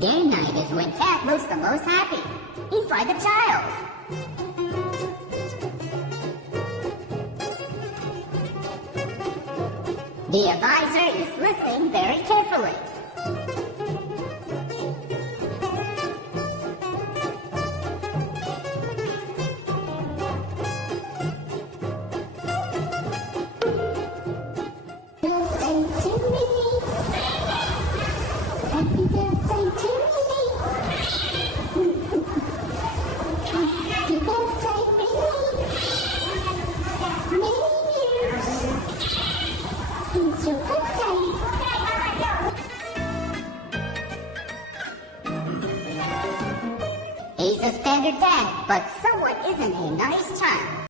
Game night is when Cat looks the most happy. He's like a child. The advisor is listening very carefully.